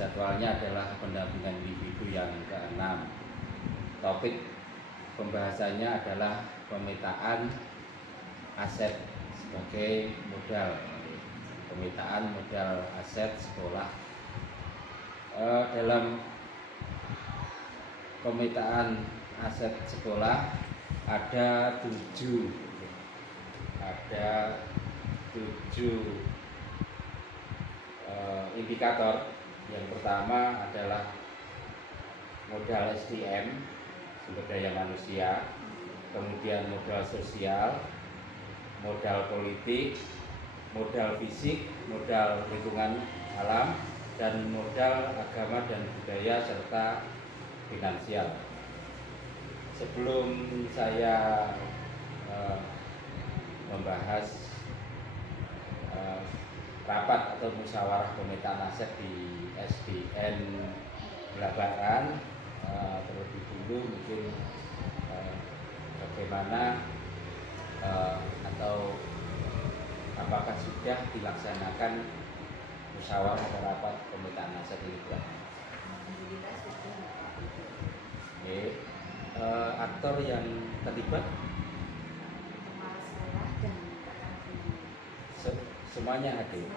jadwalnya adalah pendampingan individu yang ke-6. Topik pembahasannya adalah pemetaan aset sebagai modal. Pemetaan modal aset sekolah. Dalam pemetaan aset sekolah ada 7 indikator. Yang pertama adalah modal SDM, sumber daya manusia, kemudian modal sosial, modal politik, modal fisik, modal lingkungan alam, dan modal agama dan budaya serta finansial. Sebelum saya membahas rapat atau musyawarah pemetaan aset di SDN Blabaran, terlebih dulu mungkin bagaimana atau apakah sudah dilaksanakan musyawarah atau rapat pemetaan aset ini, Pak? Aktor yang terlibat semuanya hadir.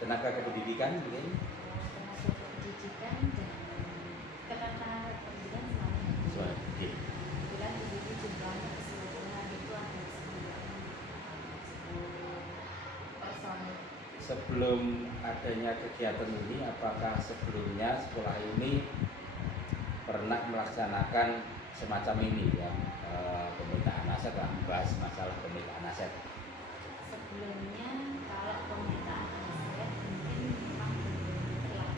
Tenaga kependidikan mungkin. Tenaga pendidikan dan tenaga pendidikan semuanya. Kemudian di sini jumlahnya keseluruhan itu ada 10 personil. Sebelum adanya kegiatan ini, apakah sebelumnya sekolah ini pernah melaksanakan semacam ini ya, pemetaan aset, membahas masalah pemetaan aset? Sebelumnya kalau pemetaan aset mungkin memang belum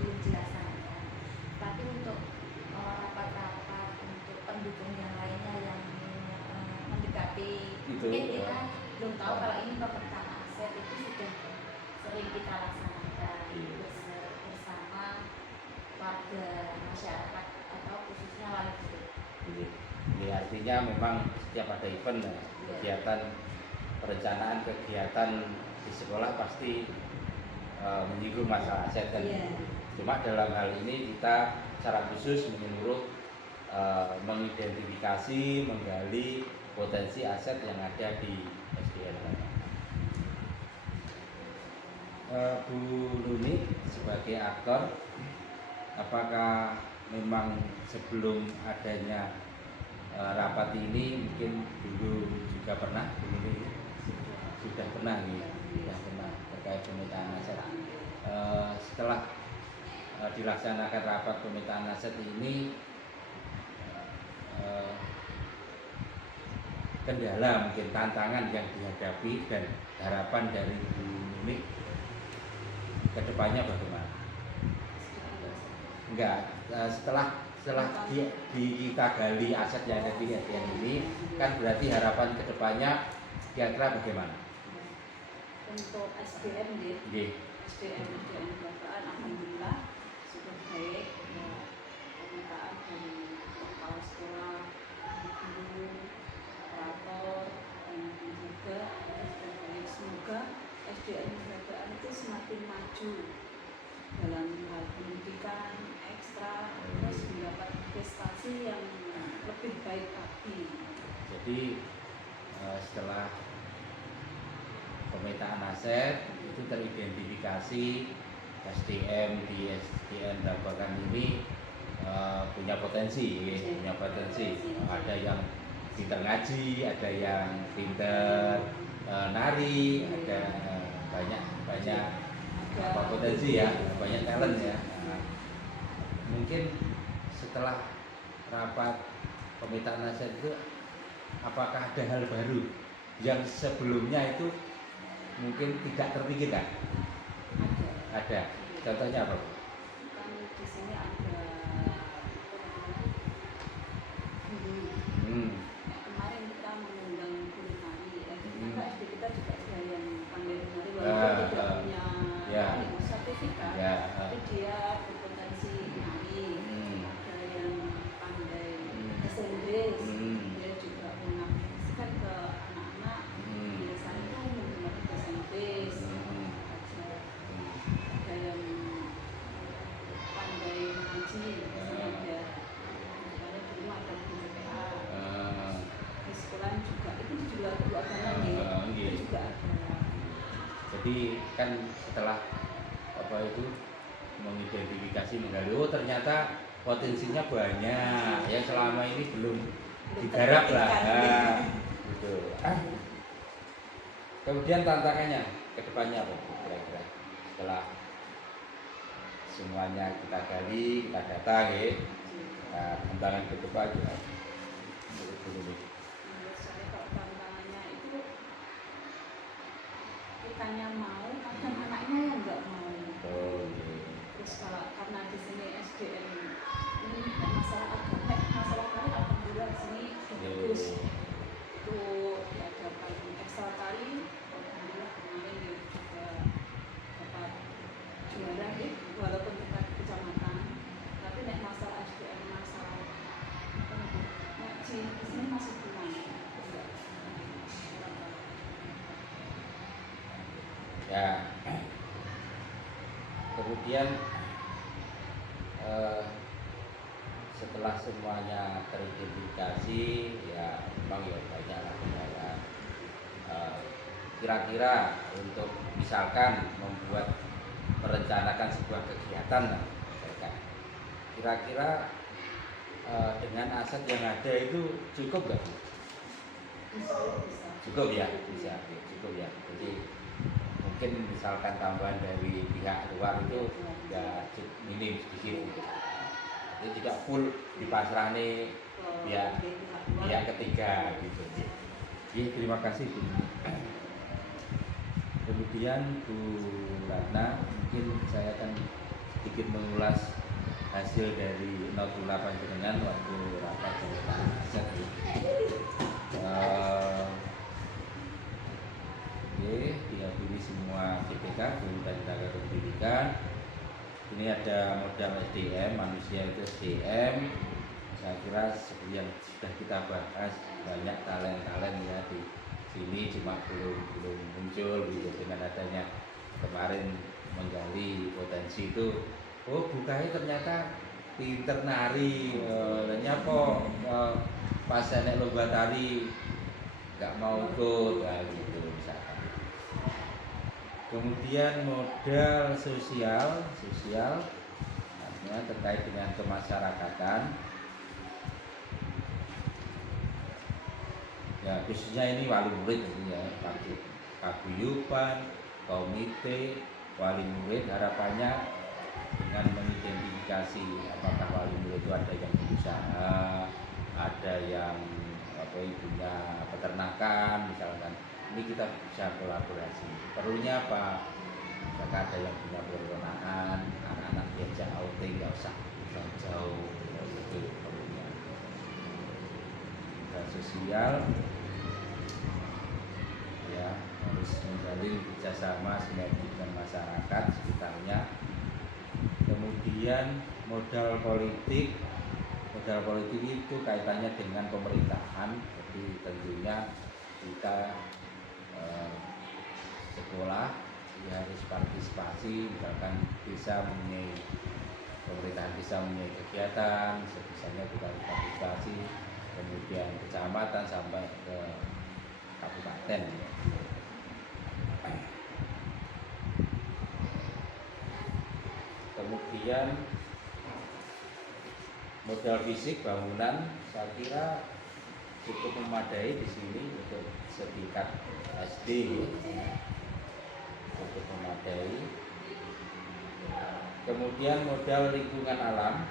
dilaksanakan, tapi untuk rapat-rapat untuk pendukung yang lainnya yang mendekati itu, mungkin kita belum tahu kalau ini pemetaan aset itu sudah sering kita laksanakan bersama warga masyarakat atau khususnya wali murid. Ini artinya memang setiap ada event kegiatan perencanaan kegiatan di sekolah pasti menyinggung masalah aset kan. Cuma dalam hal ini kita secara khusus menyeluruh mengidentifikasi, menggali potensi aset yang ada di SDN. Bu Luni sebagai aktor, apakah memang sebelum adanya rapat ini mungkin dulu juga pernah sudah pernah terkait pemetaan aset. Setelah dilaksanakan rapat pemetaan aset ini, kendala mungkin tantangan yang dihadapi dan harapan dari Bu Nuni kedepannya bagaimana? Setelah kita gali aset yang ada di SDN ini, kan berarti harapan kedepannya kira-kira bagaimana? Untuk SDM SDM Bapak alhamdulillah sudah baik. Pemetaan dari kepala sekolah, guru, operator, dan juga sudah baik. Semoga SDM Bapak itu semakin maju dalam hal pendidikan ekstra, terus mendapat prestasi yang lebih baik lagi. Jadi setelah pemetaan aset itu teridentifikasi SDM di SDN Blabaran ini punya potensi. Ada yang pintar ngaji, ada yang pintar nari, ada banyak potensi ya, banyak talent ya. Mungkin setelah rapat pemetaan aset itu, apakah ada hal baru yang sebelumnya itu mungkin tidak terpikirkan? Ada. Contohnya apa? Kan di sini ada kemarin kita mengundang guru nari. Ternyata SD kita juga ada yang pandai menari walaupun tidak punya sertifikat, tapi dia berpotensi nari. Ada yang pandai bahasa Inggris, dia juga mengaplikasikan ke anak-anak biasanya menggunakan bahasa Inggris. Jadi kan setelah apa itu mengidentifikasi menggali, oh ternyata potensinya banyak yang selama ini belum digarap lah, gitu. Kemudian tantangannya ke depannya apa kira-kira setelah semuanya kita gali, kita data ya. Nah, tantangan ke depan juga Saya kalau tantangannya itu kitanya mau, kadang anaknya yang nggak mau. Terus kalau karena di sini SDM ini masalah agama, masalah kali alhamdulillah di sini bagus. Itu diadakan ekstra kali, alhamdulillah kemarin juga dapat juara ya, walaupun tingkat kecamatan. Tapi nek masalah SDM, masalah ngaji di sini masih kurang. Ya. Kemudian setelah semuanya teridentifikasi, ya memang ya banyaklah kendala. Kira-kira untuk misalkan membuat merencanakan sebuah kegiatan, kira-kira dengan aset yang ada itu cukup nggak? Cukup ya, bisa, cukup ya. Jadi mungkin misalkan tambahan dari pihak luar itu ya minim sedikit gitu. Itu tidak full dipasrahkan pihak ketiga gitu. Jadi terima kasih Bu. Kemudian Bu Ratna, mungkin saya akan sedikit mengulas hasil dari notula panjenengan waktu rapat dengan aset. Dihadiri semua PPK, Guru dan Tenaga Pendidikan. Ini ada modal SDM, manusia itu SDM. Saya kira seperti yang sudah kita bahas, banyak talent ya di sini, cuma belum muncul gitu. Dengan adanya kemarin menggali potensi itu, oh Bukai ternyata pinter nari, nyapa pas nek lomba tari nggak mau ikut, nah, gitu misalkan. Kemudian modal sosial artinya terkait dengan kemasyarakatan. Ya khususnya ini wali murid ya, paguyuban, komite, wali murid, harapannya dengan mengidentifikasi apakah wali murid itu ada yang berusaha, ada yang punya peternakan misalkan, ini kita bisa kolaborasi. Perlunya apa? Misalkan ada yang punya peternakan, anak-anak diajak outing, nggak usah jauh-jauh, itu perlunya. Dan sosial ya harus menjalin kerjasama sinergi dengan masyarakat sekitarnya. Kemudian modal politik itu kaitannya dengan pemerintahan, jadi tentunya kita sekolah ya harus partisipasi, misalkan bisa mempunyai pemerintahan bisa mempunyai kegiatan, sebisanya kita harus partisipasi, kemudian kecamatan sampai ke kabupaten. Kemudian modal fisik bangunan saya kira cukup memadai di sini untuk setingkat SD, cukup memadai. Kemudian modal lingkungan alam,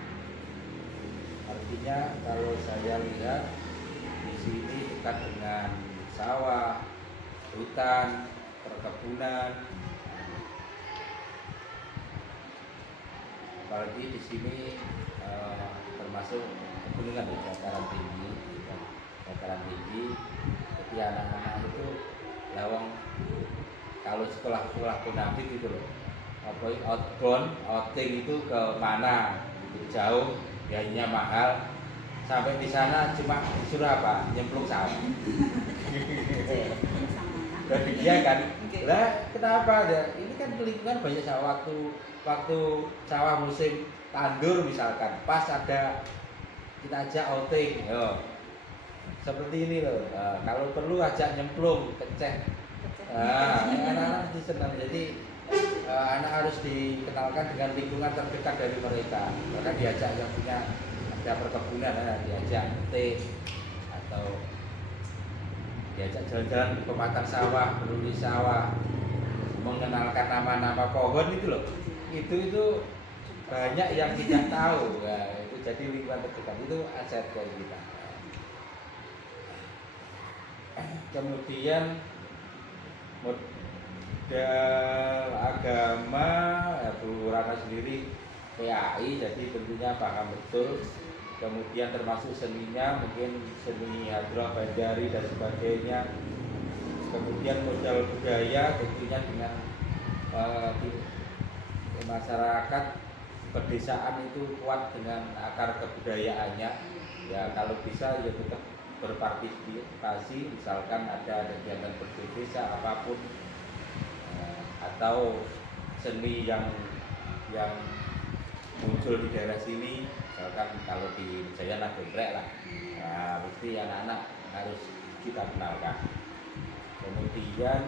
artinya kalau saya lihat di sini dekat dengan sawah, hutan, perkebunan. Apalagi di sini termasuk pegunungan ya, dataran tinggi. Jadi anak-anak itu lawang kalau sekolah Bonafit itu loh, outing itu ke mana gitu, jauh, biayanya mahal, sampai di sana cuma disuruh apa, nyemplung sawah. Dari dia kan, lah kenapa ya? Ini kan lingkungan banyak sawah, waktu sawah musim tandur misalkan, pas ada kita ajak outing, yo. Seperti ini loh. Nah, kalau perlu ajak nyemplung, keceh. Nah, anak-anak di eksternal. Jadi anak harus dikenalkan dengan lingkungan terdekat dari mereka. Bahkan diajak yang punya ada perkebunan, diajak petik atau diajak jalan-jalan ke pematang sawah, beruni sawah, mengenalkan nama-nama pohon itu loh. Itu banyak yang tidak tahu. Nah, itu jadi lingkungan terdekat itu aset dari kita. Kemudian modal agama ya, Bu Rana sendiri PAI, jadi tentunya paham betul. Kemudian termasuk seninya, mungkin seni hadroh, bandari dan sebagainya. Kemudian modal budaya tentunya dengan di masyarakat pedesaan itu kuat dengan akar kebudayaannya. Ya kalau bisa ya tetap berpartisipasi, misalkan ada kegiatan berdesa apapun, atau seni yang muncul di daerah sini, misalkan kalau di Jaya Nageprek lah, nah, mesti anak-anak harus kita kenalkan. Kemudian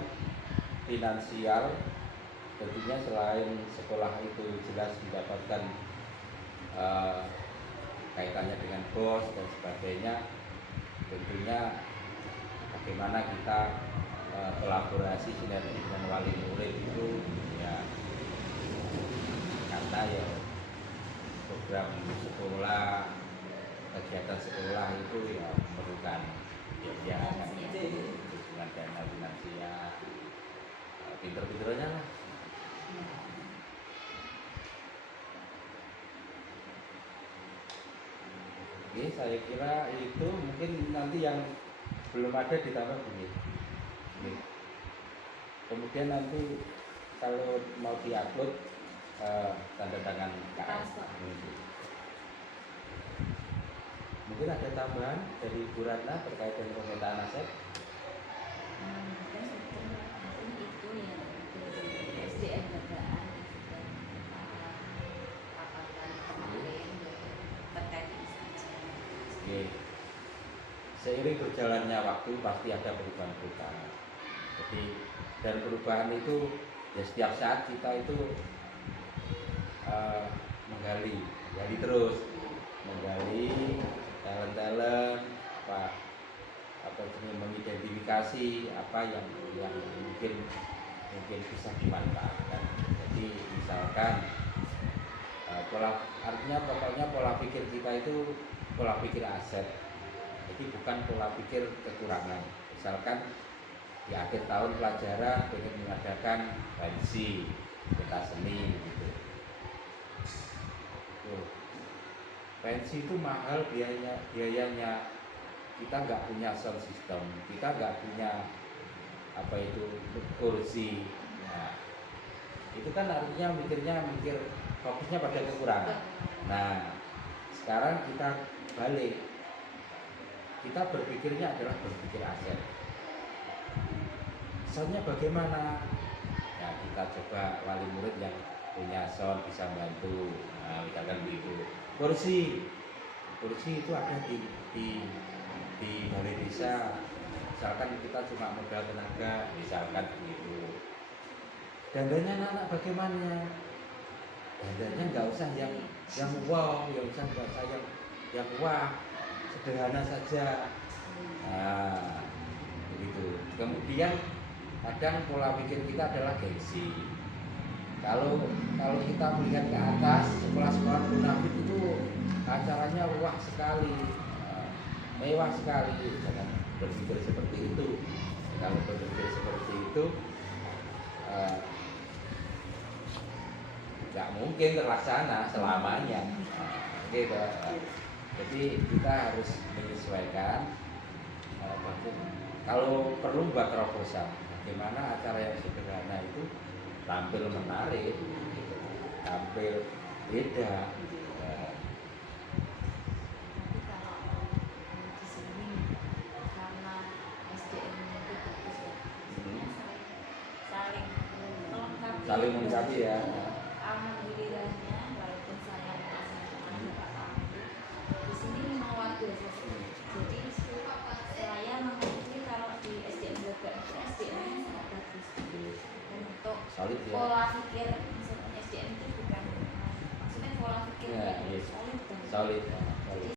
finansial, tentunya selain sekolah itu jelas mendapatkan kaitannya dengan bos dan sebagainya, tentunya bagaimana kita kolaborasi sinergi dengan wali murid itu ya, karena ya program sekolah, kegiatan sekolah itu ya memerlukan biaya dukungan dana finansial, pinter-pinternya lah. Oke, saya kira itu mungkin nanti yang belum ada ditambah begini. Kemudian nanti kalau mau diupload tanda tangan KS. Mungkin ada tambahan dari Bu Ratna terkait dengan pemetaan aset. Itu ya SDM Bagaan dan paparan kemarin terkait ini saja. Oke. Seiring berjalannya waktu pasti ada perubahan-perubahan. Jadi dan perubahan itu ya setiap saat kita itu menggali terus, menggali talent apa mengidentifikasi apa yang mungkin bisa dimanfaatkan. Jadi misalkan pokoknya pola pikir kita itu pola pikir aset. Jadi bukan pola pikir kekurangan. Misalkan di akhir tahun pelajaran ingin mengadakan pensi pentas seni gitu. Pensi itu mahal biayanya. Kita nggak punya sound system, kita nggak punya apa itu kursi. Nah, itu kan artinya mikir fokusnya pada kekurangan. Nah, sekarang kita balik, kita berpikirnya adalah berpikir aset. Soundnya bagaimana? Ya kita coba wali murid yang punya sound bisa bantu. Nah, misalkan begitu. Kursi itu ada di balai desa. Misalkan kita cuma modal tenaga, misalkan begitu. Dandanya anak-anak bagaimana? Dandanya nggak usah yang wow, yang wah, sederhana saja. Nah, begitu. Kemudian kadang pola pikir kita adalah gengsi. Kalau kita melihat ke atas, sekolah-sekolah munafik itu acaranya wah sekali, mewah sekali. Jangan berpikir seperti itu. Kalau berpikir seperti itu, nggak mungkin terlaksana selamanya. Gitu. Jadi kita harus menyesuaikan. Kalau perlu buat proposal, bagaimana acara yang sederhana itu tampil menarik, gitu. Tampil beda. Tapi kalau di sini karena SDM-nya itu bagus, saling melengkapi ya. Alhamdulillahnya walaupun saya masih Pak Kamil, di sini memang luar biasa sekali. Jadi saya mengakui kalau di SDM Bagaan itu SDM-nya sangat bagus. Dan untuk ya. pola pikir maksudnya SDM itu bukan maksudnya pola pikir Ya, yang iya. solid dan Solid.